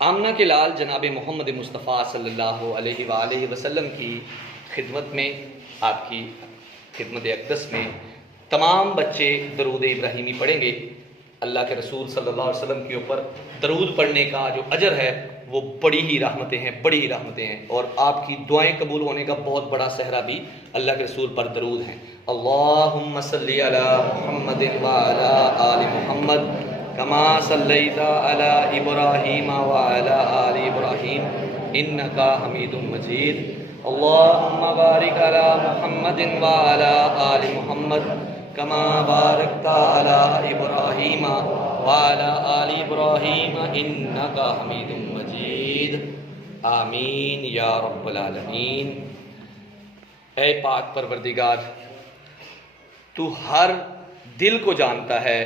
आमना के लाल जनाब मोहम्मद मुस्तफ़ा सल्लल्लाहु अलैहि वसल्लम की खिदमत में, आपकी खिदमत अक़दस में तमाम बच्चे दरूद इब्राहिमी पढ़ेंगे। अल्लाह के रसूल सल्लल्लाहु अलैहि वसल्लम के ऊपर दरूद पढ़ने का जो अजर है वो बड़ी ही रहमतें हैं, बड़ी ही रहमतें हैं। और आपकी दुआएं कबूल होने का बहुत बड़ा सहरा भी अल्लाह के रसूल पर दरूद हैं। अल्लाहुम्मा सल्ली अला मुहम्मदिन व अला आलि मुहम्मद कमा सल्लैता अला इब्राहीम व अला आलि इब्राहीम इन्नका हमीदुम मजीद। अल्लाहुम्मा बारिक अला मुहम्मदिन व अला आलि मुहम्मद कमा बारकता अला इब्राहीम व अला आलि इब्राहीम इन्नका हमीदुम मजीद। आमीन या रब्बल आलमीन। ऐ पाक परवरदिगार, तू हर दिल को जानता है,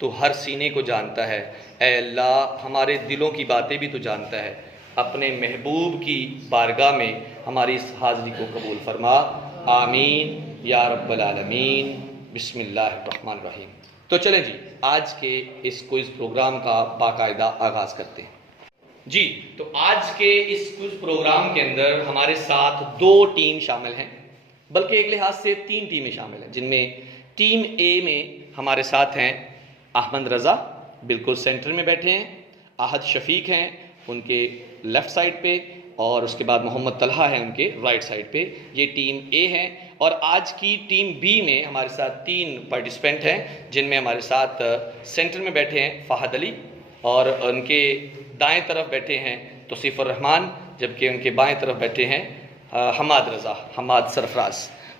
तू हर सीने को जानता है। ऐ अल्लाह, हमारे दिलों की बातें भी तू जानता है। अपने महबूब की बारगाह में हमारी इस हाज़री को कबूल फरमा। आमीन या रब्बल आलमीन। बिस्मिल्लाहिर्रहमानिर्रहीम। तो चलें जी, आज के इस क्विज़ प्रोग्राम का बाकायदा आगाज़ करते हैं जी। तो आज के इस क्विज़ प्रोग्राम के अंदर हमारे साथ दो टीम शामिल हैं, बल्कि एक लिहाज से तीन टीमें शामिल हैं, जिनमें टीम ए में हमारे साथ हैं अहमद रज़ा, बिल्कुल सेंटर में बैठे हैं। आहद शफीक हैं उनके लेफ़्ट साइड पे, और उसके बाद मोहम्मद तलहा हैं उनके राइट साइड पे। ये टीम ए है। और आज की टीम बी में हमारे साथ तीन पार्टिसिपेंट हैं, जिनमें हमारे साथ सेंटर में बैठे हैं फ़हद अली, और उनके दाएं तरफ बैठे हैं तौसीफ़ुर रहमान, जबकि उनके बाएं तरफ बैठे हैं हमाद रज़ा, हमाद सरफराज।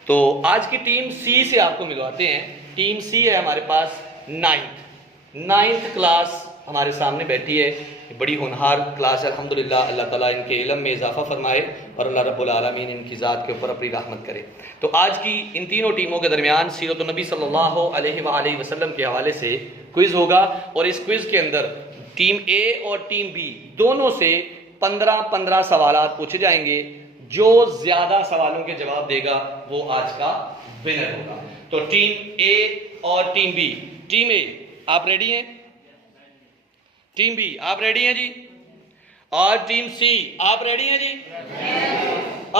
तो आज की टीम सी से आपको मिलवाते हैं। टीम सी है हमारे पास नाइन्थ क्लास हमारे सामने बैठी है। बड़ी होनहार क्लास है अल्हम्दुलिल्लाह। अल्लाह ताला इनके इल्म में इजाफा फरमाए और अल्लाह रब्बुल आलमीन इनकी ज़ात के ऊपर अपनी रहमत करे। तो आज की इन तीनों टीमों के दरमियान सीरत नबी सल्लल्लाहु अलैहि वसल्लम के हवाले से क्विज़ होगा। और इस क्विज़ के अंदर टीम ए और टीम बी दोनों से 15-15 सवालात पूछे जाएंगे। जो ज़्यादा सवालों के जवाब देगा वो आज का विनर होगा। तो टीम ए और टीम बी। टीम ए आप रेडी हैं? टीम बी आप रेडी हैं जी? और टीम सी आप रेडी हैं जी?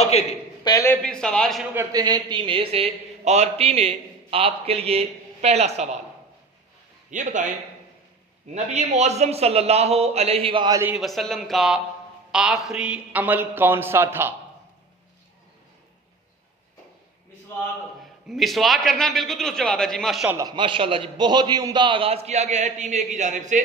ओके जी, पहले फिर सवाल शुरू करते हैं टीम ए से। और टीम ए, आपके लिए पहला सवाल ये बताएं, नबी मुअज़्ज़म सल्लल्लाहु अलैहि वसल्लम का आखिरी अमल कौन सा था? मिसवाक करना बिल्कुल दुरुस्त जवाब है जी। माशाल्लाह माशाल्लाह जी, बहुत ही उम्दा आगाज किया गया है टीम ए की जानिब से।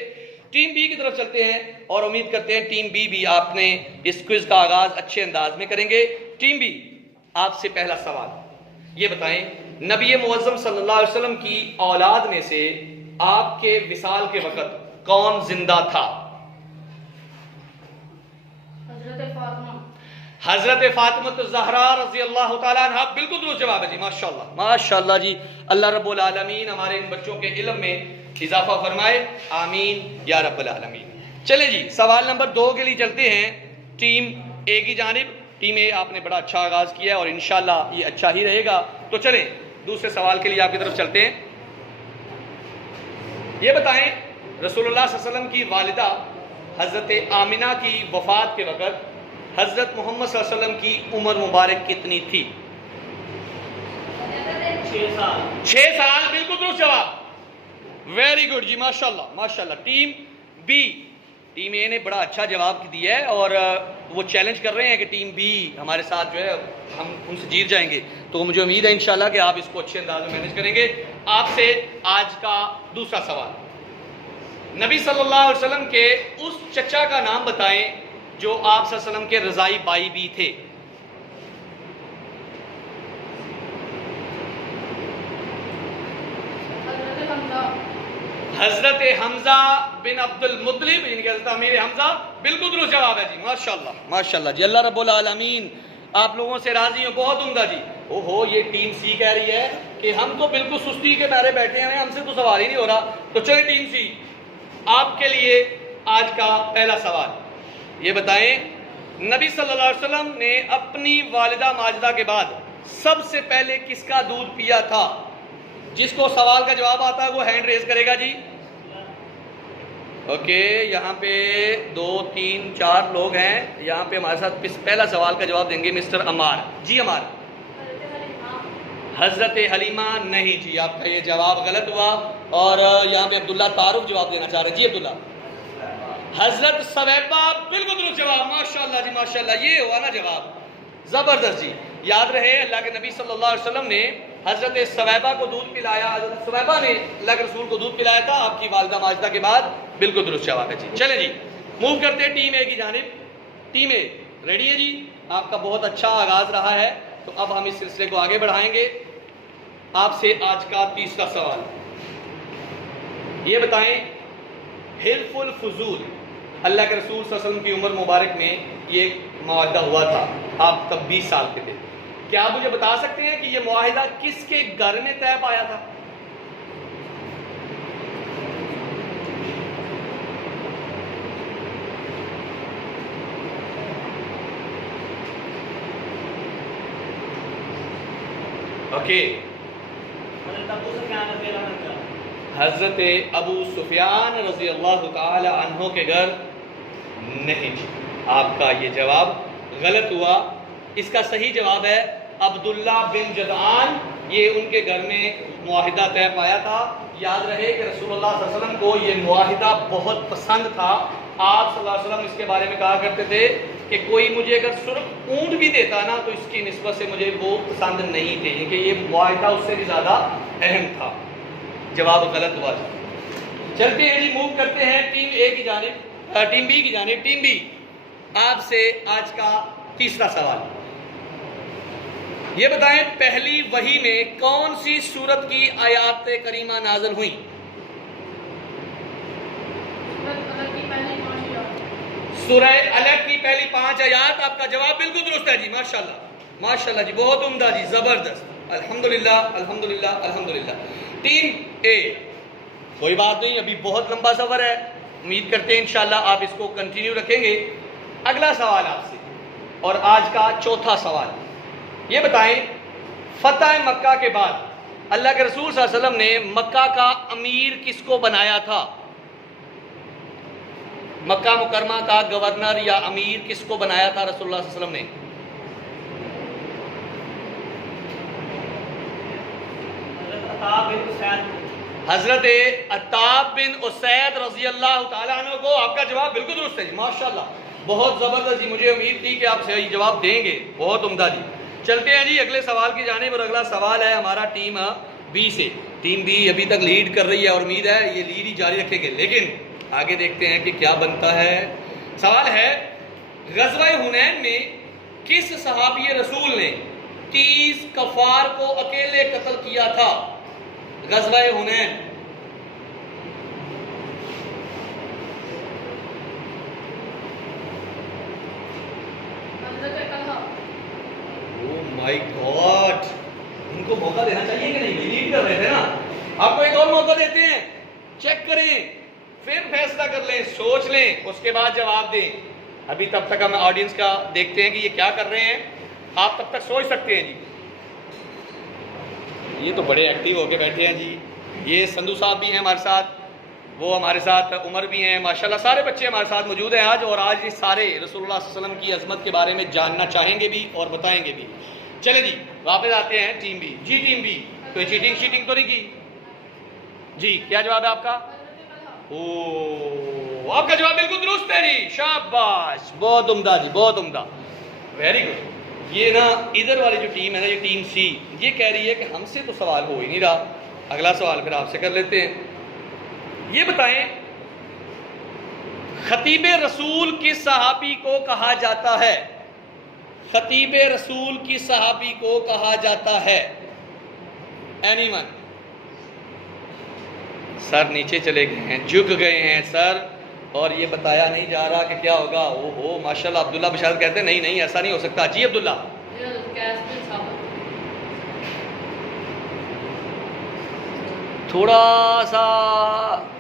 टीम बी की तरफ चलते हैं और उम्मीद करते हैं टीम बी भी आपने इस क्विज का आगाज अच्छे अंदाज में करेंगे। टीम बी, आपसे पहला सवाल ये बताएं, नबी मुअज़्ज़म सल्लल्लाहु अलैहि वसल्लम की औलाद में से आपके विसाल के वक़्त कौन जिंदा था? हजरत फातिमा ज़हरा रज़ी अल्लाह ताला अन्हा, बिल्कुल दुरुस्त जवाब है जी। माशाल्लाह माशाल्लाह जी, अल्लाह रब्बुल आलमीन हमारे इन बच्चों के इल्म में इजाफा फरमाए। आमीन या रब्बुल आलमीन। चले जी, सवाल नंबर 2 के लिए चलते हैं टीम ए की जानिब। टीम ए, आपने बड़ा अच्छा आगाज किया है और इंशाल्लाह ये अच्छा ही रहेगा। तो चलें दूसरे सवाल के लिए आपकी तरफ चलते हैं। ये बताएं, रसूलुल्लाह सल्लल्लाहु अलैहि वसल्लम की वालिदा हजरत आमिना की वफात के वक़्त हजरत मोहम्मद सल्लल्लाहु अलैहि वसल्लम की उम्र मुबारक कितनी थी? 6 साल, बिल्कुल दुरुस्त जवाब। वेरी गुड जी, माशाल्लाह माशाल्लाह। टीम बी, टीम ए ने बड़ा अच्छा जवाब दिया है और वो चैलेंज कर रहे हैं कि टीम बी हमारे साथ जो है हम उनसे जीत जाएंगे। तो मुझे उम्मीद है इंशाल्लाह कि आप इसको अच्छे अंदाज में मैनेज करेंगे। आपसे आज का दूसरा सवाल, नबी सल्लल्लाहु अलैहि वसल्लम के उस चचा का नाम बताएं जो आप सल्लल्लाहु अलैहि वसल्लम के रज़ाई बाई भी थे। हजरत हमजा बिन अब्दुल मुत्तलिब, इनके हजरत अमीर हमजा, बिल्कुल दुरुस्त जवाब है जी। माशाल्लाह माशाल्लाह जी, अल्लाह रब्बुल आलमीन आप लोगों से राजी हो, बहुत उम्दा जी। ओहो, ये टीम सी कह रही है कि हम तो बिल्कुल सुस्ती के नारे बैठे हैं, हमसे तो सवाल ही नहीं हो रहा। तो चलिए टीम सी, आपके लिए आज का पहला सवाल ये बताएं, नबी सल्लल्लाहु अलैहि वसल्लम ने अपनी वालिदा माजिदा के बाद सबसे पहले किसका दूध पिया था? जिसको सवाल का जवाब आता है वो हैंड रेज करेगा जी। ओके, यहाँ पे 2 3 4 लोग हैं। यहाँ पे हमारे साथ पहला सवाल का जवाब देंगे मिस्टर अमार जी। अमार, हजरत हलीमा नहीं जी, आपका ये जवाब गलत हुआ। और यहाँ पे अब्दुल्ला तारुफ जवाब देना चाह रहे हैं जी। अब्दुल्ला, हजरत सवैबा बिल्कुल दुरुस्त जवाब, माशाल्लाह जी माशाल्लाह, ये हुआ ना जवाब, जबरदस्त जी। याद रहे अल्लाह के नबी सल्लल्लाहु अलैहि वसल्लम ने हजरत सवैबा को दूध पिलाया, हजरत सवैबा ने अल्लाह के रसूल को दूध पिलाया था आपकी वालिदा माजिदा के बाद। बिल्कुल दुरुस्त जवाब है जी। चले जी, मूव करते हैं टीम ए की जानिब। टीम ए रेडी है जी, आपका बहुत अच्छा आगाज रहा है, तो अब हम इस सिलसिले को आगे बढ़ाएंगे। आपसे आज का तीसरा सवाल, ये बताएं हिल्फुल फुजूल, अल्लाह के रसूल सल्लल्लाहु अलैहि वसल्लम की उम्र मुबारक में ये मुआहदा हुआ था, आप तब 20 साल के थे। क्या आप मुझे बता सकते हैं कि ये मुआहदा किसके घर में तय पाया था? ओके, हजरत अबू सुफियान रजी अल्लाह तआला अन्हो के घर नहीं, आपका ये जवाब गलत हुआ। इसका सही जवाब है अब्दुल्ला बिन जदआन, ये उनके घर में मुआहिदा तय पाया था। याद रहे कि रसूलुल्लाह सल्लल्लाहु अलैहि वसल्लम को ये मुआहिदा बहुत पसंद था। आप सल्लल्लाहु अलैहि वसल्लम इसके बारे में कहा करते थे कि कोई मुझे अगर सुर्ख ऊंट भी देता ना तो इसकी निस्बत से मुझे वो पसंद नहीं थे, कि ये मुआहिदा उससे भी ज़्यादा अहम था। जवाब गलत हुआ। चलते हैं जी, मूव करते हैं टीम ए की जानिब, टीम बी की जानिब। टीम बी, आपसे आज का तीसरा सवाल, ये बताएं पहली वही में कौन सी सूरत की आयात करीमा नाज़िल हुई? सूरह अलग की पहली 5 आयात। आपका जवाब बिल्कुल दुरुस्त है जी, माशाल्लाह माशाल्लाह जी, बहुत उम्दा जी, जबरदस्त, अल्हम्दुलिल्लाह अल्हम्दुलिल्लाह अल्हम्दुलिल्लाह। टीम ए, कोई बात नहीं, अभी बहुत लंबा सफर है, उम्मीद करते हैं इंशाल्लाह आप इसको कंटिन्यू रखेंगे। अगला सवाल आपसे, और आज का चौथा सवाल, ये बताएं फतह मक्का के बाद अल्लाह के रसूल सल्लल्लाहु अलैहि वसल्लम ने मक्का का अमीर किसको बनाया था? मक्का मुकरमा का गवर्नर या अमीर किसको बनाया था रसूलुल्लाह सल्लल्लाहु अलैहि वसल्लम ने? हजरत अताब बिन उसैद रजी अल्लाह तआला अन्हु को। आपका जवाब बिल्कुल दुरुस्त है जी, माशाल्लाह, बहुत जबरदस्त जी, मुझे उम्मीद थी कि आप सही जवाब देंगे, बहुत उम्दा जी। चलते हैं जी अगले सवाल की जानिब, और अगला सवाल है हमारा टीम बी से। टीम बी अभी तक लीड कर रही है और उम्मीद है ये लीड ही जारी रखेंगे, लेकिन आगे देखते हैं कि क्या बनता है। सवाल है ग़ज़वा हुनैन में किस सहाबी रसूल ने 30 कफ़ार को अकेले कत्ल किया था? ग़ज़वा हुनैन, माय गॉड, इनको मौका देना चाहिए कि नहीं? लीड कर रहे थे ना, आपको एक और मौका देते हैं, चेक करें, फिर फैसला कर लें, सोच लें, उसके बाद जवाब दें। अभी तब तक हम ऑडियंस का देखते हैं कि ये क्या कर रहे हैं, आप तब तक सोच सकते हैं जी। ये तो बड़े एक्टिव होके बैठे हैं जी, ये संधू साहब भी हैं हमारे साथ, वो हमारे साथ उमर भी हैं, माशाल्लाह सारे बच्चे हमारे साथ मौजूद हैं आज, और आज ये सारे रसूलुल्लाह सल्लल्लाहु अलैहि वसल्लम की अज़मत के बारे में जानना चाहेंगे भी और बताएंगे भी। चले जी वापस आते हैं टीम बी। जी टीम बी, कोई चीटिंग तो नहीं की जी? क्या जवाब है आपका? ओ, आपका जवाब बिल्कुल दुरुस्त है जी, शाबाश, बहुत उम्दा जी, बहुत उम्दा, वेरी गुड। ये ना इधर वाली जो टीम है ना, ये टीम सी, ये कह रही है कि हमसे तो सवाल हो ही नहीं रहा। अगला सवाल फिर आपसे कर लेते हैं। ये बताएं खतीब रसूल किस सहाबी को कहा जाता है? खतीब रसूल किस सहाबी को कहा जाता है? एनीवन? सर नीचे चले गए हैं, झुक गए हैं सर, और ये बताया नहीं जा रहा कि क्या होगा। ओहो माशाल्लाह, अब्दुल्ला बिशारत कहते हैं नहीं नहीं ऐसा नहीं हो सकता। जी अब्दुल्ला, थोड़ा सा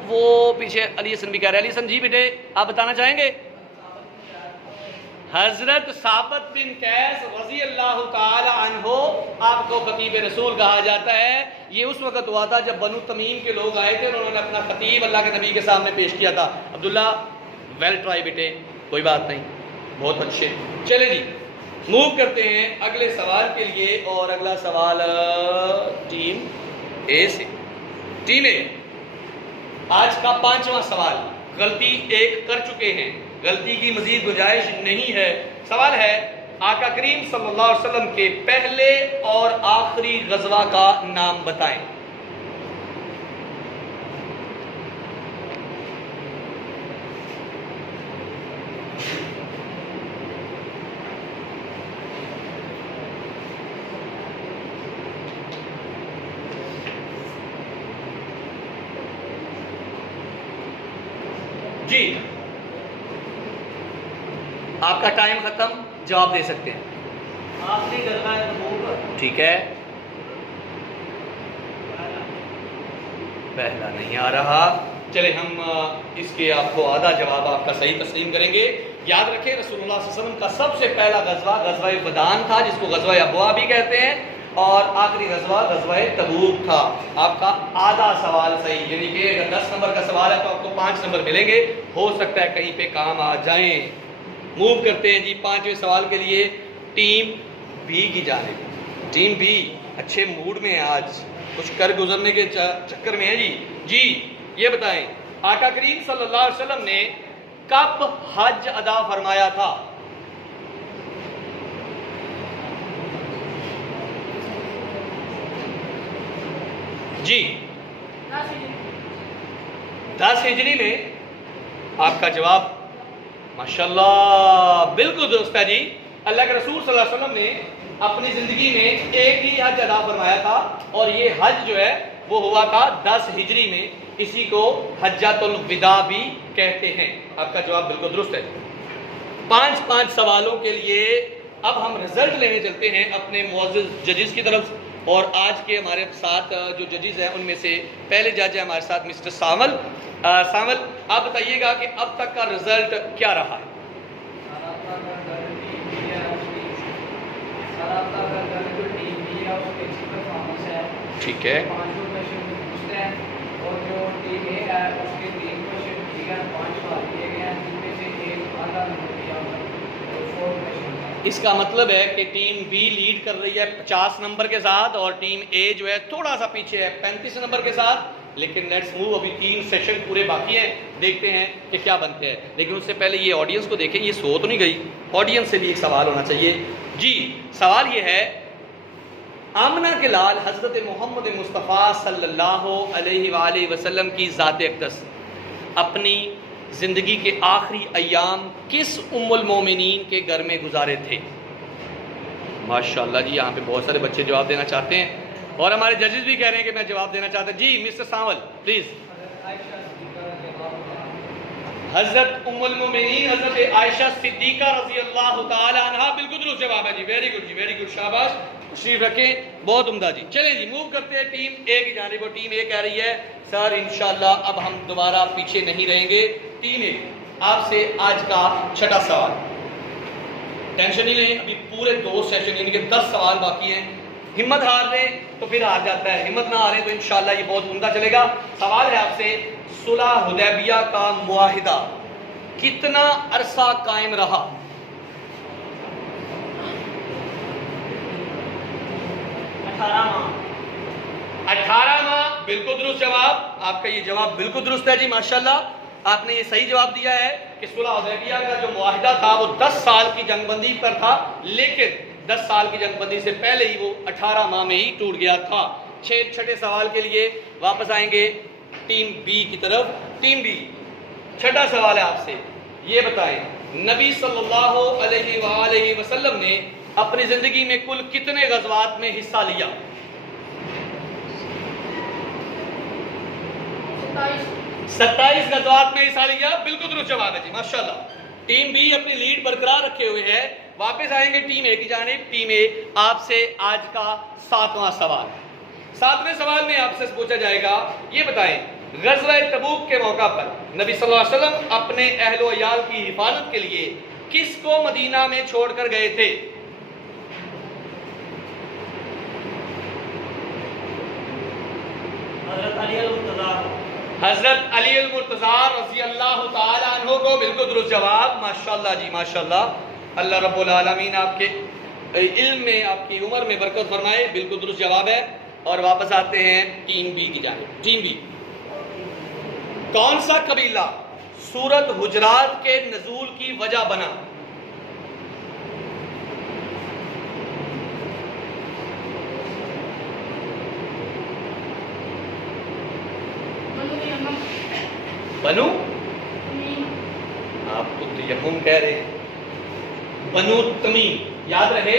वो पीछे। अली हसन भी कह रहे हैं, अली हसन जी बेटे आप बताना चाहेंगे? हजरत साबित बिन कैस रज़ी अल्लाह ताला अन्हो आपको खतीब रसूल कहा जाता है। ये उस वक्त हुआ था जब बनु तमीम के लोग आए थे और उन्होंने अपना खतीब अल्लाह के नबी के सामने पेश किया था। अब्दुल्ला वेल ट्राई बेटे, कोई बात नहीं, बहुत अच्छे। चले जी, मूव करते हैं अगले सवाल के लिए। और अगला सवाल टीम ए से। टीम ए, आज का 5वां सवाल। गलती एक कर चुके हैं, गलती की मजीद गुंजाइश नहीं है। सवाल है, आका करीम सल्लल्लाहु अलैहि वसल्लम के पहले और आखिरी गज़वा का नाम बताएं। जी, आपका टाइम खत्म, जवाब दे सकते हैं। आखिरी गज़वा तबूक। ठीक है, पहला नहीं आ रहा। चले हम इसके आपको आधा जवाब आपका सही तस्लीम करेंगे। याद रखें, रसूलुल्लाह सल्लल्लाहु अलैहि वसल्लम का सबसे पहला गज़वा गज़वा बदान था, जिसको गज़वा अबवा भी कहते हैं, और आखिरी गज़वा गज़वा तबूक था। आपका आधा सवाल सही, यानी कि अगर 10 नंबर का सवाल है तो आपको 5 नंबर मिलेंगे। हो सकता है कहीं पे काम आ जाएं। मूव करते हैं जी 5वें सवाल के लिए टीम बी की जानिब। टीम बी अच्छे मूड में है, आज कुछ कर गुजरने के चक्कर में है जी। जी, ये बताएं, आका करीम सल्लल्लाहु अलैहि वसल्लम ने कब हज अदा फरमाया था? जी, 10 हिजरी में। आपका जवाब माशाल्लाह बिल्कुल दुरुस्त है जी। अल्लाह के रसूल सल्लल्लाहु अलैहि वसल्लम ने अपनी ज़िंदगी में एक ही हज अदा फरमाया था, और ये हज जो है वो हुआ था 10 हिजरी में। इसी को हज्जतुल विदा भी कहते हैं। आपका जवाब बिल्कुल दुरुस्त है। 5-5 सवालों के लिए अब हम रिजल्ट लेने चलते हैं अपने मुअज़्ज़िज़ जजेस की तरफ। और आज के हमारे साथ जो जजेस हैं उनमें से पहले जज है हमारे साथ मिस्टर सावल। सावल, आप बताइएगा कि अब तक का रिजल्ट क्या रहा है? ठीक है, और जो टीम ए है उसके 3 क्वेश्चन ठीक है, 5 सवाल दिए गए हैं, जिनमें से एक आधा नंबर दिया हुआ है और 4 क्वेश्चन। इसका मतलब है कि टीम बी लीड कर रही है 50 नंबर के साथ, और टीम ए जो है थोड़ा सा पीछे है 35 नंबर के साथ। लेकिन लेट्स मूव, अभी 3 सेशन पूरे बाकी हैं, देखते हैं कि क्या बनते हैं। लेकिन उससे पहले ये ऑडियंस को देखें, ये सो तो नहीं गई? ऑडियंस से भी एक सवाल होना चाहिए जी। सवाल ये है, आमना के लाल हज़रत मोहम्मद मुस्तफ़ा सल्लल्लाहु अलैहि वसल्लम की ज़ात अक़दस अपनी ज़िंदगी के आखिरी अय्याम किस उम्मुल मोमिनीन के घर में गुजारे थे? माशाल्लाह जी, यहाँ पे बहुत सारे बच्चे जवाब देना चाहते हैं, और हमारे जजेस भी कह रहे हैं कि मैं जवाब देना चाहता हूँ। जी मिस्टर सावल प्लीज़। हज़रत उम्मुल मोमिनीन हज़रत आयशा सिद्दीक़ा रज़ी अल्लाह ताला अन्हा, बिल्कुल दुरुस्त जवाब है जी। वेरी गुड जी, वेरी गुड, शाबाश, तशरीफ रखें, बहुत उम्दा जी। चलें जी, मूव करते हैं टीम ए की जानिब। और टीम ए कह रही है सर इंशाल्लाह अब हम दोबारा पीछे नहीं रहेंगे। टीम ए, आपसे आज का 6ठा सवाल। टेंशन ही नहीं, अभी पूरे 2 सेशन यानी कि 10 सवाल बाकी हैं। हिम्मत हार लें तो फिर हार जाता है, हिम्मत ना हारें तो इंशाल्लाह ये बहुत उम्दा चलेगा। सवाल है आपसे, सुलह हुदैबिया का मुआहिदा कितना अरसा कायम रहा? 18 माह। 18 माह, बिल्कुल दुरुस्त जवाब। आपका ये जवाब बिल्कुल दुरुस्त है जी, माशाल्लाह। आपने ये सही जवाब दिया है कि सुलह हुदैबिया का जो मुआहिदा था वो 10 साल की जंगबंदी पर था, लेकिन 10 साल की जंगबंदी से पहले ही वो 18 माह में ही टूट गया था। 6ठे सवाल के लिए वापस आएंगे टीम बी की तरफ। टीम बी, 6ठा सवाल है आपसे, ये बताएं, नबी सल्लल्लाहु अलैहि वसल्लम ने अपनी जिंदगी में कुल कितने गज़वात में हिस्सा लिया? 27 गज़वात में हिस्सा लिया, बिल्कुल दुरुस्त जवाब है जी, माशाल्लाह। टीम बी अपनी लीड बरकरार रखे हुए है। वापस आएंगे टीम ए की जानिब। टीम ए, आपसे आज का 7वां सवाल। 7वें सवाल में आपसे पूछा जाएगा, ये बताएं, ग़ज़वा तबूक के मौका पर नबी सल्लल्लाहु अलैहि वसल्लम अपने अहलो अयाल की हिफाजत के लिए किसको मदीना में छोड़कर गए थे? हजरत अली अल मुर्तज़ा रज़ी अल्लाह ताला अन्हु को। बिल्कुल दुरुस्त जवाब, माशाल्लाह जी माशाल्लाह। अल्लाह रब्बुल आलमीन आपके इल्म में, आपकी उम्र में बरकत फरमाए। बिल्कुल दुरुस्त जवाब है। और वापस आते हैं टीम बी की जानिब। टीम बी, कौन सा कबीला सूरत हुजरात के नजूल की वजह बना? बनु, आप तो तयम्मुम कह रहे हैं। बनु तमीम। याद रहे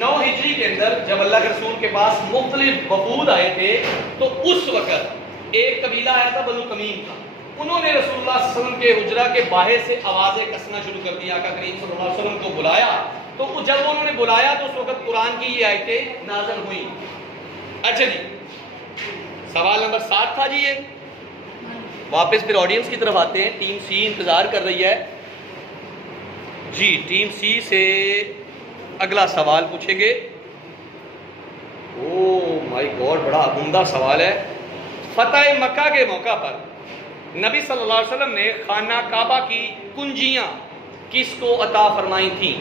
9 हिजरी के अंदर जब अल्लाह के रसूल के पास मुख्तलिफ वफूद आए थे तो उस वक्त एक कबीला आया था बनु तमीम का। उन्होंने रसूलुल्लाह सल्लल्लाहु अलैहि वसल्लम के हुजरा के बाहर से आवाजें कसना शुरू कर दी। आका करीम सल्लल्लाहु अलैहि वसल्लम को बुलाया तो जब उन्होंने बुलाया तो उस वक्त कुरान की ये आयतें नाज़िल हुई। अच्छा जी, सवाल नंबर 7 था जी ये। वापस फिर ऑडियंस की तरफ आते हैं। टीम सी इंतजार कर रही है जी। टीम सी से अगला सवाल पूछेंगे। ओह माय गॉड, बड़ा उम्दा सवाल है। फतह मक्का के मौका पर नबी सल्लल्लाहु अलैहि वसल्लम ने खाना काबा की कुंजियां किसको अता फरमाई थी?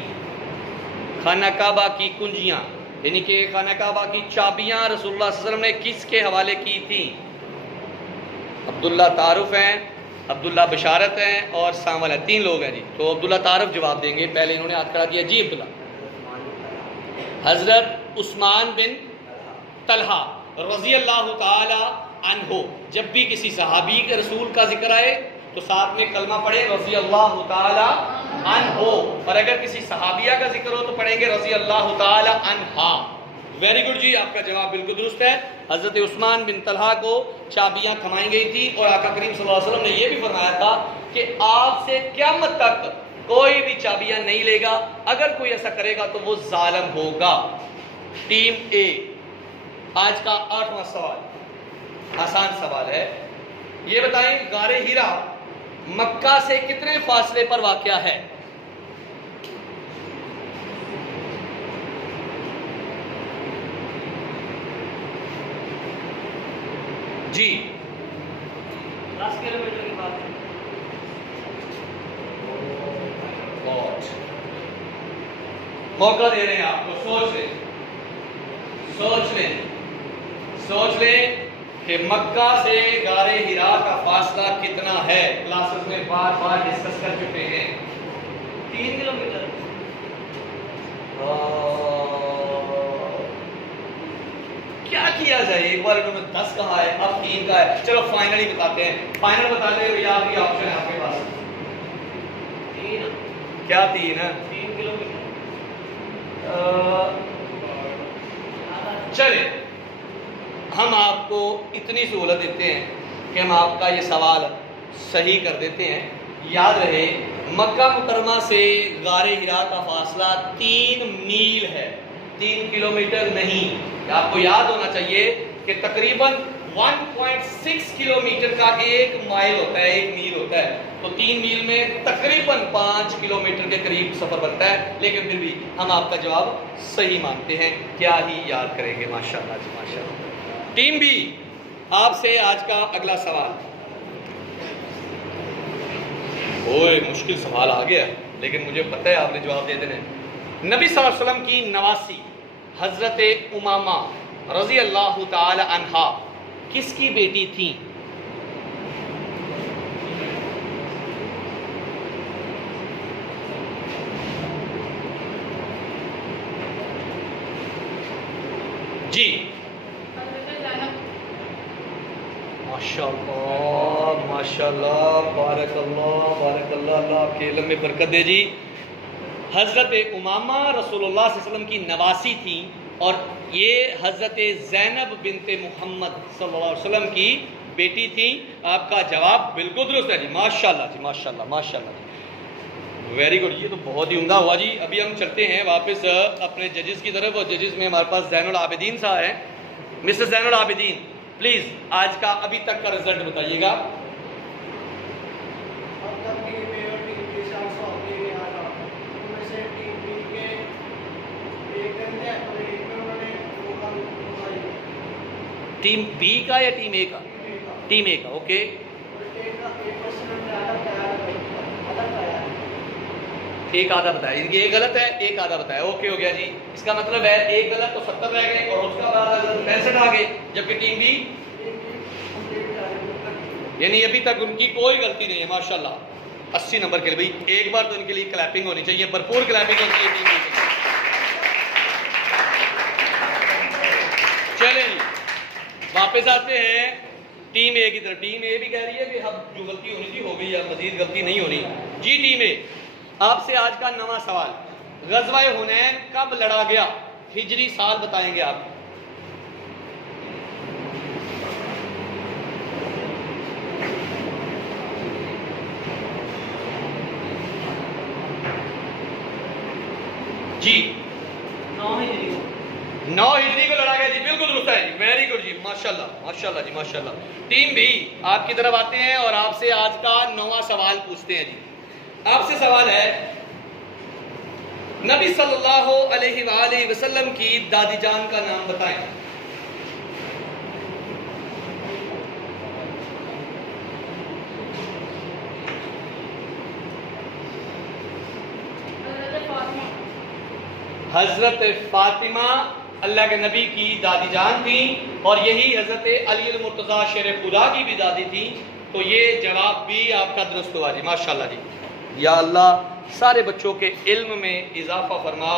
खाना काबा की कुंजियां यानी कि खाना काबा की चाबियां रसूलुल्लाह सल्लल्लाहु अलैहि वसल्लम ने किसके हवाले की थी? अब्दुल्ला तारुफ हैं, अब्दुल्ला बशारत हैं और सामल है। 3 लोग हैं जी। तो अब्दुल्ला तारुफ जवाब देंगे। पहले इन्होंने हाथ खड़ा किया जी। अब्दुल्ला। हजरत उस्मान बिन तलहा रजी अल्लाह ताला अन्हो। जब भी किसी सहाबी के रसूल का जिक्र आए तो साथ में कलमा पढ़े रजी अल्लाह ताला अन्हो, और अगर किसी सहाबिया का जिक्र हो तो पढ़ेंगे रजी अल्लाह ताला अन्हा। वेरी गुड जी, आपका जवाब बिल्कुल दुरुस्त है। हजरत उस्मान बिन तलहा को चाबियां थमाई गई थी और आका करीम सल्लल्लाहु अलैहि वसल्लम ने यह भी फरमाया था कि आपसे क़यामत तक कोई भी चाबियां नहीं लेगा। अगर कोई ऐसा करेगा तो वो जालिम होगा। टीम ए, आज का 8वां सवाल आसान सवाल है। ये बताएं गारे हीरा मक्का से कितने फासले पर वाक़या है? जी 10 किलोमीटर की बात है। मौका दे रहे हैं आपको, सोच लें कि मक्का से गारे हिरा का फासला कितना है। क्लासेस में बार बार डिस्कस कर चुके हैं। 3 किलोमीटर। क्या किया जाए? एक बार इन्होंने 10 कहा है, अब 3 का है। चलो फाइनली बताते हैं। फाइनल बताते हैं भैया, आपकी ऑप्शन है आपके पास। 3 क्या 3 है? 3 किलोमीटर। चले, हम आपको इतनी सहूलत देते हैं कि हम आपका ये सवाल सही कर देते हैं। याद रहे मक्का मुकरमा से गारे हिरा का फासला 3 मील है, 3 किलोमीटर नहीं। आपको याद होना चाहिए कि तकरीबन 1.6 किलोमीटर का 1 माइल होता है, 1 मील होता है। तो 3 मील में तकरीबन 5 किलोमीटर के करीब सफर बनता है। लेकिन फिर भी हम आपका जवाब सही मानते हैं। क्या ही याद करेंगे, माशाल्लाह जी माशाल्लाह। टीम बी, आपसे आज का अगला सवाल। ओए मुश्किल सवाल आ गया, लेकिन मुझे पता है आपने जवाब दे देना। नबी सल्लल्लाहु अलैहि वसल्लम की नवासी हजरत उमामा रजी अल्लाह ताला अन्हा किसकी बेटी थी? जी माशाल्लाह माशाल्लाह, बारकल्लाह बारकल्लाह, अल्लाह आपके इल्म में बरकत दे जी। हज़रत उमामा रसूलुल्लाह सल्लल्लाहु अलैहि वसल्लम की नवासी थी और ये हज़रत ज़ैनब बिनते मोहम्मद सल्लल्लाहु अलैहि वसल्लम की बेटी थी। आपका जवाब बिल्कुल दुरुस्त है जी, माशाल्लाह जी माशाल्लाह माशाल्लाह, वेरी गुड। ये तो बहुत ही उम्दा हुआ जी। अभी हम चलते हैं वापस अपने जजेस की तरफ, और जजेस में हमारे पास ज़ैनुल आबिदीन साहब हैं। मिस्टर ज़ैनुल आबिदीन, प्लीज़ आज का अभी तक का रिजल्ट बताइएगा। टीम बी का या टीम ए का? टीम ए का, ओके। एक आधा बताया, इनके एक गलत है, एक आधा बताया, ओके हो गया जी। इसका मतलब है एक गलत तो 70 रह गए और उसका आधा गलत 65 आ गए, जबकि टीम बी यानी अभी तक उनकी कोई गलती नहीं है माशाल्लाह। 80 नंबर के लिए भाई एक बार तो इनके लिए क्लैपिंग होनी चाहिए, भरपूर क्लैपिंग होनी चाहिए टीम बी। चले जी वापस आते हैं टीम ए की तरफ। टीम ए भी कह रही है कि हम जो गलती होनी थी हो गई, या मजीद गलती नहीं होनी जी। टीम ए आपसे आज का नवा सवाल, ग़ज़वा-ए हुनैन कब लड़ा गया? हिजरी साल बताएंगे आप। जी 9 हिजरी 9 हिजरी को लड़ा गया जी, बिल्कुल दुरुस्त है जी, वेरी गुड जी, माशाल्लाह माशाल्लाह जी माशाल्लाह। टीम भी आपकी तरफ आते हैं और आपसे आज का नवा सवाल पूछते हैं जी। आपसे सवाल है, नबी सल्लल्लाहु अलैहि वसल्लम की दादी जान का नाम बताएं। हजरत फातिमा अल्लाह के नबी की दादी जान थी और यही हजरत अली मुर्तज़ा शेर खुदा की भी दादी थी। तो ये जवाब भी आपका दुरुस्त हुआ जी, माशाल्लाह जी। या अल्लाह सारे बच्चों के इल्म में इजाफा फरमा,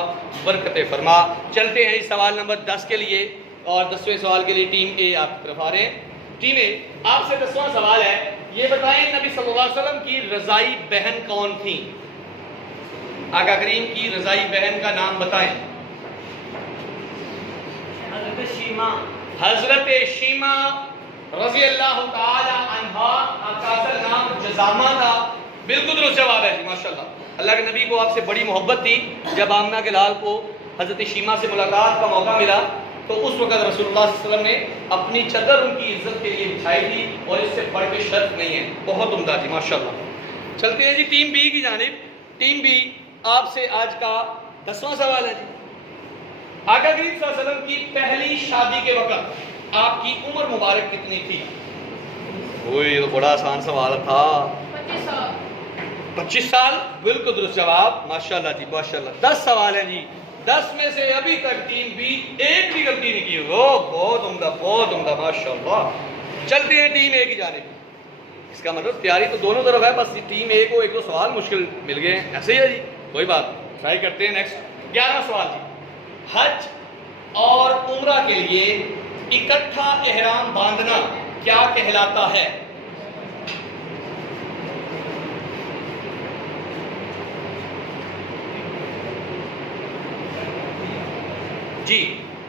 बरकत फरमा। चलते हैं इस सवाल नंबर 10 के लिए और 10वें सवाल के लिए टीम ए आपकी तरफ आ रहे हैं। टीम ए आपसे 10वां सवाल है, ये बताएं नबी सल्लल्लाहु अलैहि वसल्लम की रज़ाई बहन कौन थी? आका करीम की रज़ाई बहन का नाम बताएं। हज़रत शीमा। हजरत शीमा रज़ी अल्लाह ताला अन्हा, आपका असल नाम जज़ामा था, बिल्कुल दुरुस्त जवाब है जी माशाल्लाह। अल्लाह के नबी को आपसे बड़ी मोहब्बत थी। जब आमना के लाल को हजरत शीमा से मुलाकात का मौका मिला तो उस वक़्त रसूलुल्लाह सल्लल्लाहु अलैहि वसल्लम ने अपनी चादर उनकी इज्जत के लिए बिछाई थी और इससे बढ़ के शर्त नहीं है। बहुत उम्दा जी माशाल्लाह। चलते हैं जी टीम बी की जानिब। टीम बी आपसे आज का 10वां सवाल है जी। आका करीम सल्लल्लाहु अलैहि वसल्लम की पहली शादी के वक़्त आपकी उम्र मुबारक कितनी थी? ओए ये तो बड़ा आसान सवाल था। 25 साल। 25 साल, बिल्कुल दुरुस्त जवाब, माशाल्लाह जी माशाल्लाह। 10 सवाल है जी, 10 में से अभी तक टीम बी एक भी गलती नहीं की। वो बहुत उम्दा माशाल्लाह। चलते हैं टीम ए की जानिब। इसका मतलब तैयारी तो दोनों तरफ है, बस टीम ए को एक दो सवाल मुश्किल मिल गए, ऐसे ही है जी, कोई बात ट्राई करते हैं। नेक्स्ट 11वां सवाल जी, हज और उम्रा के लिए इकट्ठा एहराम बांधना क्या कहलाता है? जी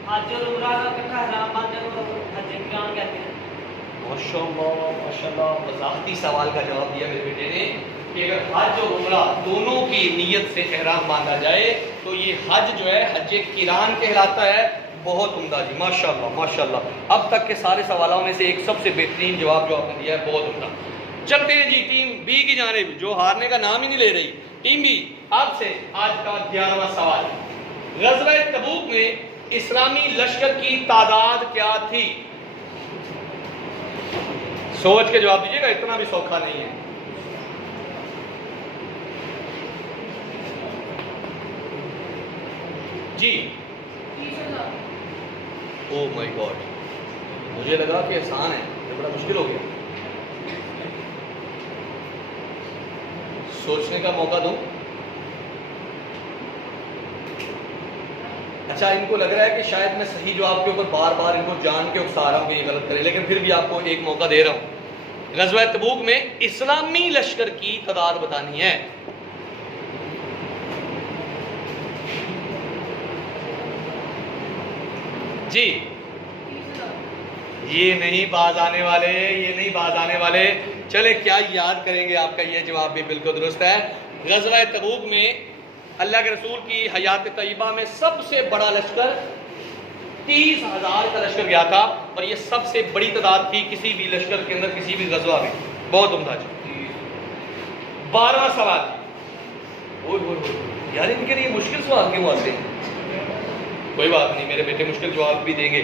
हज और उम्रा का इकट्ठा हराम बांधने को हज किरान कहते हैं। माशाल्लाह वज़ाहती सवाल का जवाब दिया मेरे बेटे ने कि अगर हज और उम्रा दोनों की नीयत से एहराम बांधा जाए तो ये हज जो है हज किरान कहलाता है। बहुत उम्दा जी माशाल्लाह माशाल्लाह। अब तक के सारे सवालों में से एक सबसे बेहतरीन जवाब जो आपने दिया है, बहुत उम्दा। चलते हैं जी टीम बी की जानिब, जो हारने का नाम ही नहीं ले रही। टीम बी आपसे आज का 11वां सवाल, ग़ज़वा-ए तबूक में इस्लामी लश्कर की तादाद क्या थी? सोच के जवाब दीजिएगा, इतना भी सौखा नहीं है। जी 30,000। ओ माय गॉड, मुझे लगा कि आसान है, ये बड़ा मुश्किल हो गया। सोचने का मौका दूं। अच्छा, इनको लग रहा है कि शायद मैं सही जवाब के ऊपर बार बार इनको जान के उकसा रहा हूं कि ये गलत करें, लेकिन फिर भी आपको एक मौका दे रहा हूं। ग़ज़वा-ए तबूक में इस्लामी लश्कर की तादाद बतानी है। जी 30,000। ये नहीं बाज आने वाले, ये नहीं बाज आने वाले। चले क्या याद करेंगे, आपका ये जवाब भी बिल्कुल दुरुस्त है। ग़ज़वा-ए तबूक में अल्लाह के रसूल की हयात तय्यबा में सबसे बड़ा लश्कर 30,000 का लश्कर गया था और ये सबसे बड़ी तादाद थी किसी भी लश्कर के अंदर, किसी भी गज़वा में। बहुत उम्दा जी। 12वां सवाल, ओए यार इनके लिए मुश्किल सवाल क्यों आते हैं? कोई बात नहीं, मेरे बेटे मुश्किल जवाब भी देंगे।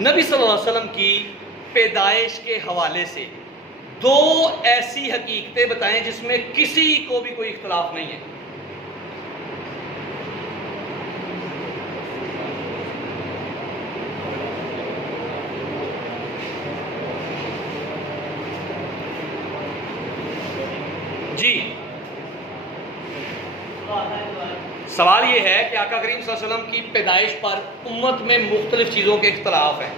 नबी सल्लल्लाहु अलैहि वसल्लम की पैदाइश के हवाले से दो ऐसी हकीकतें बताएं जिसमें किसी को भी कोई इख्तलाफ नहीं है। जी, सवाल ये है कि आका करीम सल्लल्लाहु अलैहि वसल्लम की पैदाइश पर उम्मत में मुख्तलिफ चीज़ों के इख्तलाफ हैं।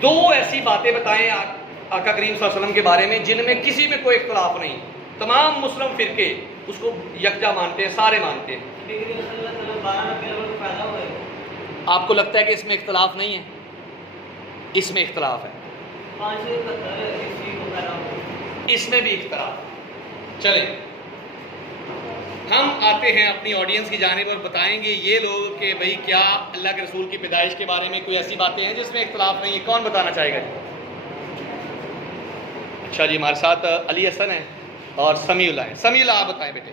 दो ऐसी बातें बताएं आका करीम सल्लल्लाहु अलैहि वसल्लम के बारे में जिनमें किसी में कोई इख्तलाफ नहीं, तमाम मुस्लिम फिरके उसको यकजा मानते हैं, सारे मानते हैं। आपको लगता है कि इसमें इख्तलाफ नहीं है? इसमें इख्तलाफ है, इसमें भी इख्तलाफ है। चले हम आते हैं अपनी ऑडियंस की जानिब और बताएंगे ये लोग कि भाई क्या अल्लाह के रसूल की पैदाइश के बारे में कोई ऐसी बातें हैं जिसमें इख्तलाफ नहीं है। कौन बताना चाहेगा जी? अच्छा जी, हमारे साथ अली हसन है और समीउल्ला है। समीउल्ला आप बताएं बेटे।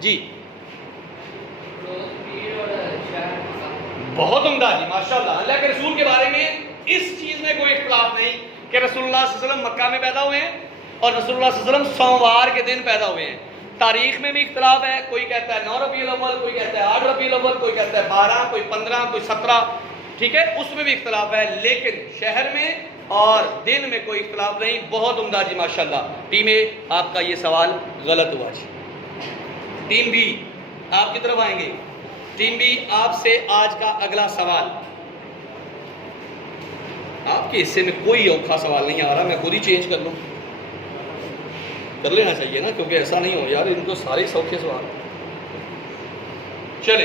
जी बहुत उम्दा जी, माशाल्लाह। अल्लाह के रसूल के बारे में इस चीज़ में कोई इख्तलाफ नहीं कि रसूलुल्लाह सल्लल्लाहु अलैहि वसल्लम मक्का में पैदा हुए हैं और रसूलुल्लाह सल्लल्लाहु अलैहि वसल्लम सोमवार के दिन पैदा हुए हैं। तारीख में भी इख्तलाफ है, कोई कहता है 9 रबीउल अव्वल, कोई कहता है 8 रबीउल अव्वल, कोई कहता है 12, कोई 15, कोई 17, ठीक है, उसमें भी इख्तलाफ है। लेकिन शहर में और दिन में कोई इख्तलाफ नहीं। बहुत उम्दा जी, माशाल्लाह। टीम ए, आपका ये सवाल गलत हुआ जी। टीम बी आपकी तरफ आएंगे। टीम बी, आपसे आज का अगला सवाल, आपके हिस्से में कोई औखा सवाल नहीं आ रहा, मैं खुद ही चेंज कर लूँ, कर लेना चाहिए ना, क्योंकि ऐसा नहीं हो यार इनको सारे सौखे सवाल। चले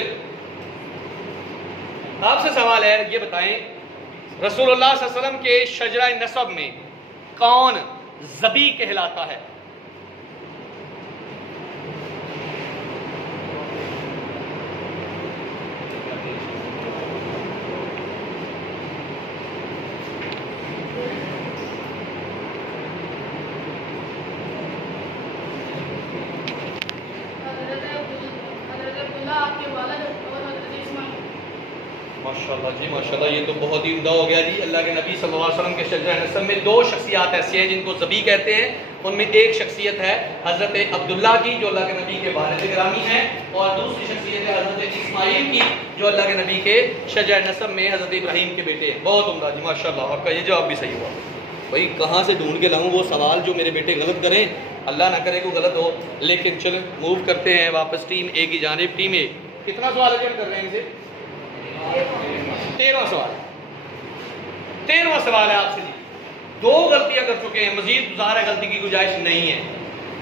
आपसे सवाल है, ये बताएं रसूलुल्लाह सल्लल्लाहु अलैहि वसल्लम के शजरा नसब में कौन ज़बी कहलाता है? माशाल्लाह जी, माशाल्लाह, ये तो बहुत ही उम्दा हो गया जी। अल्लाह के नबी सल्लल्लाहु अलैहि वसल्लम के शजरा नसब में दो शख्सियात ऐसी हैं जिनको ज़बी कहते हैं। उनमें एक शख्सियत है हज़रत अब्दुल्ला की जो अल्लाह के नबी के वालिद गिरामी हैं, और दूसरी शख्सियत है हज़रत इस्माइल की जो अल्लाह के नबी के शजरा नसब में हज़रत इब्राहीम के बेटे हैं। बहुत उम्दा जी, माशाल्लाह, आपका ये जवाब भी सही हुआ। भाई कहाँ से ढूंढ के लाऊं वो सवाल जो मेरे बेटे गलत करें, अल्लाह ना करे को गलत हो। लेकिन चलो मूव करते हैं वापस टीम ए की जानिब। टीम ए कितना सवाल अटेंड कर रहे हैं इनसे? 13वां सवाल। 13वां सवाल है आपसे जी। 2 गलतियां कर चुके हैं, मजीद गुज़ार है, गलती की गुंजाइश नहीं है।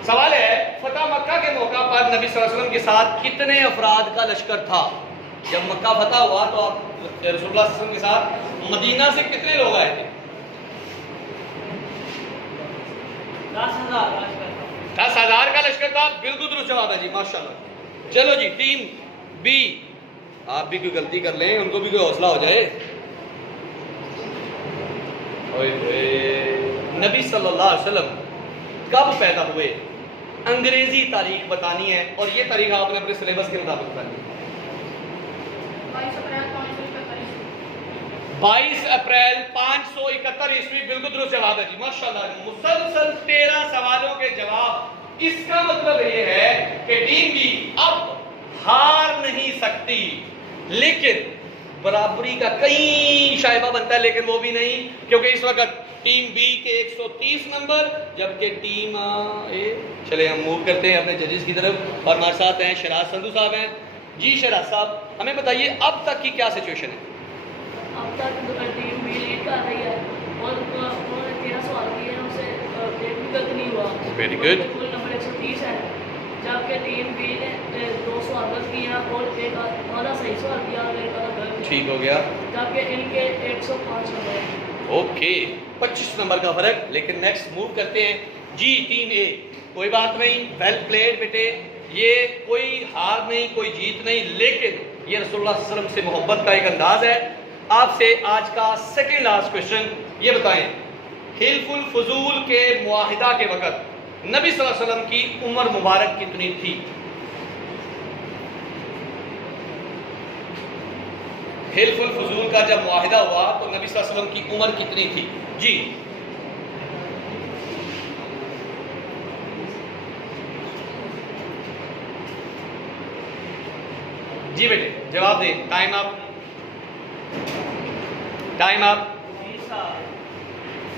सवाल है, फतह मक्का के मौका पर नबी सल्लल्लाहु अलैहि वसल्लम के साथ कितने अफराद का लश्कर था? जब मक्का फतह हुआ तो आप रसूलुल्लाह सल्लल्लाहु अलैहि वसल्लम के साथ मदीना से कितने लोग आए थे? 10,000 का लश्कर था। बिल्कुल दुरुस्त जवाब है जी, माशाल्लाह। चलो जी, टीम बी, आप भी कोई गलती कर लें, उनको भी कोई हौसला हो जाए। नबी सल्लल्लाहु अलैहि वसल्लम कब पैदा हुए? अंग्रेजी तारीख बतानी है, और ये तारीख आपने अपने सिलेबस के मुताबिक बतानी है। 22 अप्रैल 571 ईस्वी, बिल्कुल दुरुस्त जवाब है जी, माशाल्लाह। मुसलसल 13 सवालों के जवाब। इसका मतलब ये है कि टीम भी अब हार नहीं सकती, लेकिन बराबरी का कहीं शायबा बनता है, लेकिन वो भी नहीं, क्योंकि इस वक्त टीम बी के 130 नंबर, जबकि टीम ए। चले हम मूव करते हैं अपने जजेस की तरफ, और हमारे साथ हैं शराज संधू साहब हैं। जी शराज साहब, हमें बताइए अब तक की क्या सिचुएशन है? अब तक टीम बी लीड कर रही है और 13 सवाल किए हैं, उनसे एक भी गलत नहीं हुआ। Very good. कुल नंबर 130 है, जबकि टीम बी ने 2 सवाल गलत किए हैं और एक आधा सही सवाल किया और एक आधा गलत। ठीक हो गया, जबकि इनके 105 नंबर है। ओके, 25 नंबर का फर्क। लेकिन नेक्स्ट मूव करते हैं जी। टीम ए, कोई बात नहीं, वेल प्लेड बेटे, ये कोई हार नहीं, कोई जीत नहीं, लेकिन ये रसूलुल्लाह सल्लल्लाहु अलैहि वसल्लम से मोहब्बत का एक अंदाज है। आपसे आज का सेकंड लास्ट क्वेश्चन, ये बताएं हिल्फुल फुजूल के मुआहिदा के वक्त नबी सल्लल्लाहु अलैहि वसल्लम की उम्र मुबारक कितनी थी? हिल्फुल फजूल का जब मुआहिदा हुआ तो नबी सल्लल्लाहु अलैहि वसल्लम की उम्र कितनी थी? जी जी बेटे जवाब दे। Time up, time up.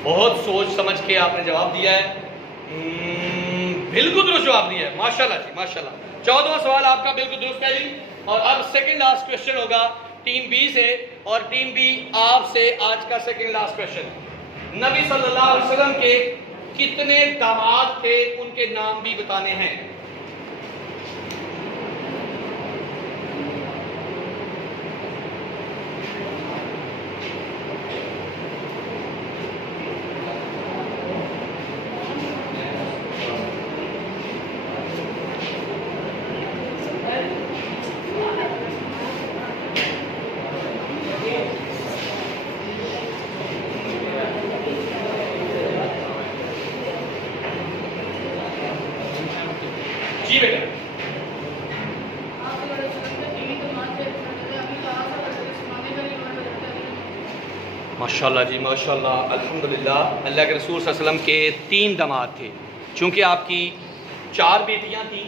बहुत सोच समझ के आपने जवाब दिया है। बिल्कुल दुरुस्त जवाब दिया है, माशाल्लाह जी माशाल्लाह। 14वां सवाल आपका बिल्कुल दुरुस्त है जी। और अब सेकंड लास्ट क्वेश्चन होगा टीम बी से, और टीम बी आपसे आज का सेकंड लास्ट क्वेश्चन। नबी सल्लल्लाहु अलैहि वसल्लम के कितने दामाद थे, उनके नाम भी बताने हैं। जी बेटा माशाल्लाह जी माशाल्लाह, अल्हम्दुलिल्लाह। अल्लाह के रसूल सल्लल्लाहु अलैहि वसल्लम के 3 दामाद थे। चूँकि आपकी 4 बेटियां थीं,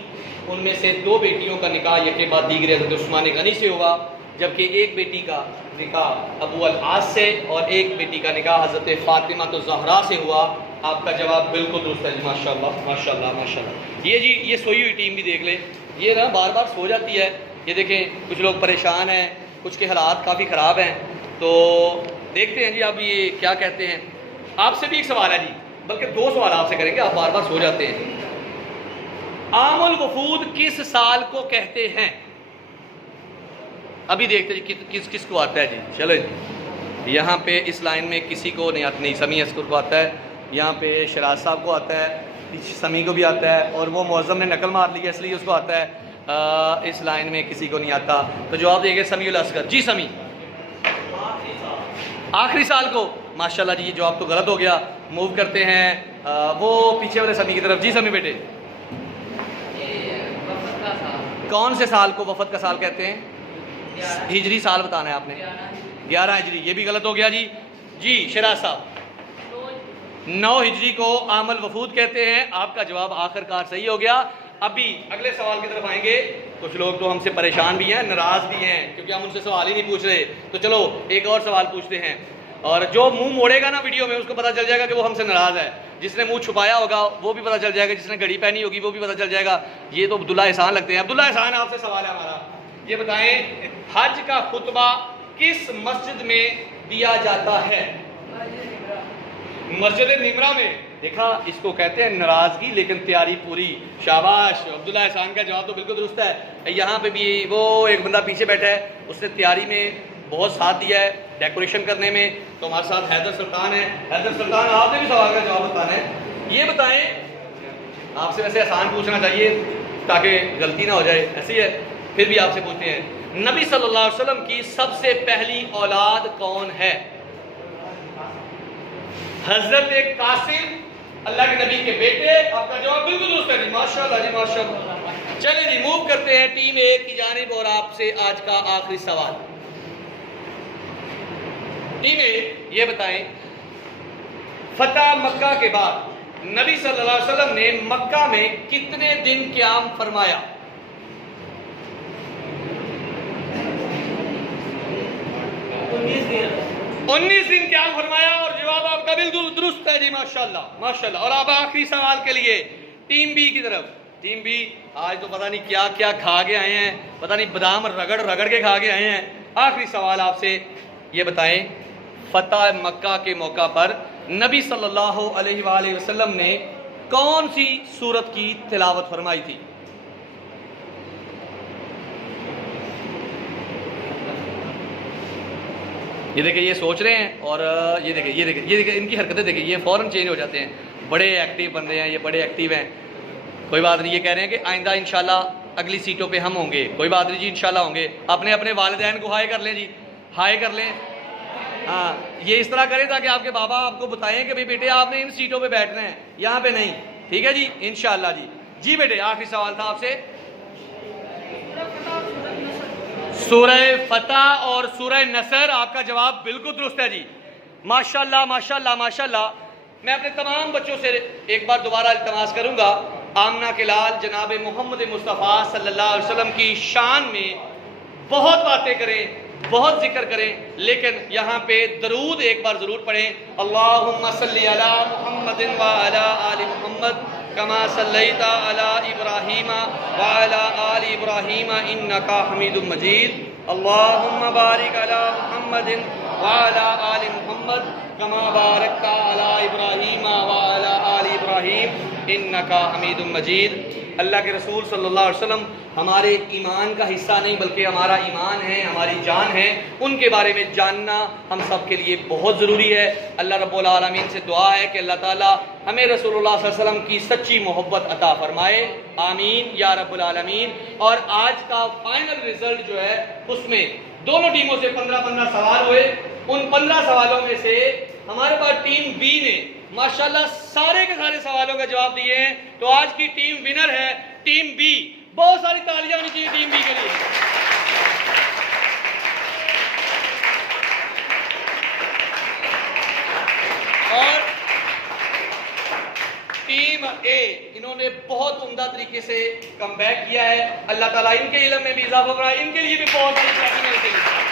उनमें से 2 बेटियों का निकाह यके बाद दीगरे हज़रत उस्मान गनी से हुआ, जबकि एक बेटी का निकाह अबू अल-आस से और एक बेटी का निकाह हज़रत फ़ातिमा तो ज़हरा से हुआ। आपका जवाब बिल्कुल दुरुस्त है जी माशाल्लाह माशाल्लाह माशाल्लाह। ये जी ये सोई हुई टीम भी देख ले, ये ना बार बार सो जाती है। ये देखें कुछ लोग परेशान हैं, कुछ के हालात काफ़ी ख़राब हैं। तो देखते हैं जी अब ये क्या कहते हैं। आपसे भी एक सवाल है जी, बल्कि 2 सवाल आपसे करेंगे, आप बार बार सो जाते हैं। आमुल वफूद किस साल को कहते हैं? अभी देखते हैं जी किस को आता है जी। चलो जी, यहाँ पे इस लाइन में किसी को नहीं आता, नहीं समी अस्कर को आता है, यहाँ पे शराज साहब को आता है, समी को भी आता है, और वो मौज़म ने नकल मार ली है इसलिए उसको आता है। इस लाइन में किसी को नहीं आता, तो जवाब देंगे समीउल असगर। जी समी, आखिरी साल को। माशाल्लाह जी, ये जवाब तो गलत हो गया। मूव करते हैं वो पीछे वाले समी की तरफ। जी समी बेटे, कौन से साल को वफद का साल कहते हैं? हिजरी साल बताना है आपने। 11 हिजरी, ये भी गलत हो गया जी। जी शराज साहब, 9 हिजरी को आमल वफूद कहते हैं। आपका जवाब आखिरकार सही हो गया। अभी अगले सवाल की तरफ आएंगे। कुछ लोग तो हमसे परेशान भी हैं, नाराज़ भी हैं, क्योंकि हम उनसे सवाल ही नहीं पूछ रहे। तो चलो एक और सवाल पूछते हैं, और जो मुंह मोड़ेगा ना वीडियो में उसको पता चल जाएगा कि वो हमसे नाराज़ है। जिसने मुंह छुपाया होगा वो भी पता चल जाएगा, जिसने घड़ी पहनी होगी वो भी पता चल जाएगा। ये तो अब्दुल्ला एहसान लगते हैं। अब्दुल्ला एहसान, आपसे सवाल है हमारा, ये बताएं हज का खुतबा किस मस्जिद में दिया जाता है? मस्जिद निमरा में। देखा, इसको कहते हैं नाराजगी लेकिन तैयारी पूरी। शाबाश अब्दुल्ला एहसान का जवाब तो बिल्कुल दुरुस्त है। यहाँ पे भी वो एक बंदा पीछे बैठा है, उसने तैयारी में बहुत साथ दिया है, डेकोरेशन करने में। तो हमारे साथ हैदर सुल्तान है। हैदर सुल्तान, आपने भी सवाल का जवाब बताना है। ये बताएं, आपसे वैसे आसान पूछना चाहिए ताकि गलती ना हो जाए, ऐसी है, फिर भी आपसे पूछते हैं, नबी सल्लल्लाहु अलैहि वसल्लम की सबसे पहली औलाद कौन है? हजरत कासिम, अल्लाह के नबी के बेटे। आपका जवाब बिल्कुल दुरुस्त है जी, माशाल्लाह जी माशाल्लाह। चलिए जी, मूव करते हैं टीम ए की जानिब, और आपसे आज का आखिरी सवाल। टीम ए, ये बताएं फतह मक्का के बाद नबी सल्लल्लाहु अलैहि वसल्लम ने मक्का में कितने दिन क़याम फरमाया? 19 दिन क़याम फरमाया, और जवाब आपका बिल्कुल दुरुस्त है जी माशाल्लाह माशाल्लाह। और अब आखिरी सवाल के लिए टीम बी की तरफ। टीम बी आज तो पता नहीं क्या क्या खा के आए हैं, पता नहीं बादाम रगड़ रगड़ के खा के आए हैं। आखिरी सवाल आपसे, ये बताएं फतह मक्का के मौका पर नबी सल्लल्लाहु अलैहि वसल्लम ने कौन सी सूरत की तिलावत फरमाई थी? ये देखिए, ये सोच रहे हैं, और ये देखिए इनकी हरकतें देखिए, ये फ़ौरन चेंज हो जाते हैं। बड़े एक्टिव बन रहे हैं, ये बड़े एक्टिव हैं। कोई बात नहीं, ये कह रहे हैं कि आइंदा इंशाल्लाह अगली सीटों पे हम होंगे। कोई बात नहीं जी, इंशाल्लाह होंगे। अपने अपने वालिदैन को हाय कर लें जी, हाय कर लें। हाँ, ये इस तरह करें ताकि आपके बाबा आपको बताएं कि भाई बेटे आपने इन सीटों पे बैठना है, यहाँ पे नहीं। ठीक है जी, इंशाल्लाह जी। जी बेटे, आखिरी सवाल था आपसे। सूरह फतह और सूरह नसर। आपका जवाब बिल्कुल दुरुस्त है जी, माशाल्लाह माशाल्लाह माशाल्लाह। मैं अपने तमाम बच्चों से एक बार दोबारा इल्तमास करूंगा, आमना के लाल जनाब मोहम्मद मुस्तफ़ा सल्लल्लाहु अलैहि वसल्लम की शान में बहुत बातें करें, बहुत जिक्र करें, लेकिन यहाँ पे दरूद एक बार ज़रूर पढ़ें। अल्लाहुम्मा सल्ली अला मुहम्मदिन व अला आलि मुहम्मद कमा सल्लैता अला इब्राहीम व अला आलि इब्राहीम इन्नका हमीदुम मजीद। अल्लाहुम्मा बारिक अला मुहम्मदिन व अला आलि मुहम्मद कमा बारकता अला इब्राहीम व अला आलि इब्राहीम इन्नका हमीदुम मजीद। अल्लाह के रसूल सल्लल्लाहु अलैहि वसल्लम हमारे ईमान का हिस्सा नहीं बल्कि हमारा ईमान है, हमारी जान है। उनके बारे में जानना हम सब के लिए बहुत ज़रूरी है। अल्लाह रब्बुल आलमीन से दुआ है कि अल्लाह ताला हमें रसूलुल्लाह सल्लल्लाहु अलैहि वसल्लम की सच्ची मोहब्बत अता फरमाए, आमीन या रब्बुल आलमीन। और आज का फाइनल रिजल्ट जो है उसमें दोनों टीमों से 15-15 सवाल हुए। उन 15 सवालों में से हमारे पास टीम बी ने माशाल्लाह सारे के सारे सवालों का जवाब दिए हैं, तो आज की टीम विनर है टीम बी। बहुत सारी तालियां होनी चाहिए टीम बी के लिए। और टीम ए, इन्होंने बहुत उम्दा तरीके से कमबैक किया है। अल्लाह ताला इनके इल्म में भी इजाफा कराए, इनके लिए भी बहुत सारी तालियां होनी चाहिए।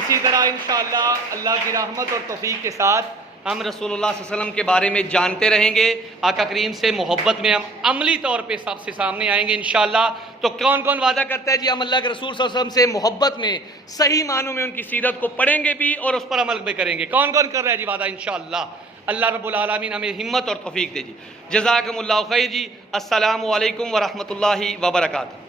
इसी तरह इंशाअल्लाह अल्लाह की रहमत और तौफीक के साथ हम रसूलुल्लाह सल्लल्लाहु अलैहि वसल्लम के बारे में जानते रहेंगे। आका करीम से मोहब्बत में हम अमली तौर पे सबसे सामने आएंगे इंशाअल्लाह। तो कौन कौन वादा करता है जी हम अल्लाह के रसूल सल्लल्लाहु अलैहि वसल्लम से मोहब्बत में सही मानों में उनकी सीरत को पढ़ेंगे भी और उस पर अमल भी करेंगे? कौन कौन कर रहा है जी वादा इंशाअल्लाह? अल्लाह रब्बुल आलमीन हमें हिम्मत और तौफीक दे जी। जज़ाकुमुल्लाहु खैर जी। अस्सलामु अलैकुम व रहमतुल्लाहि व बरकातहू।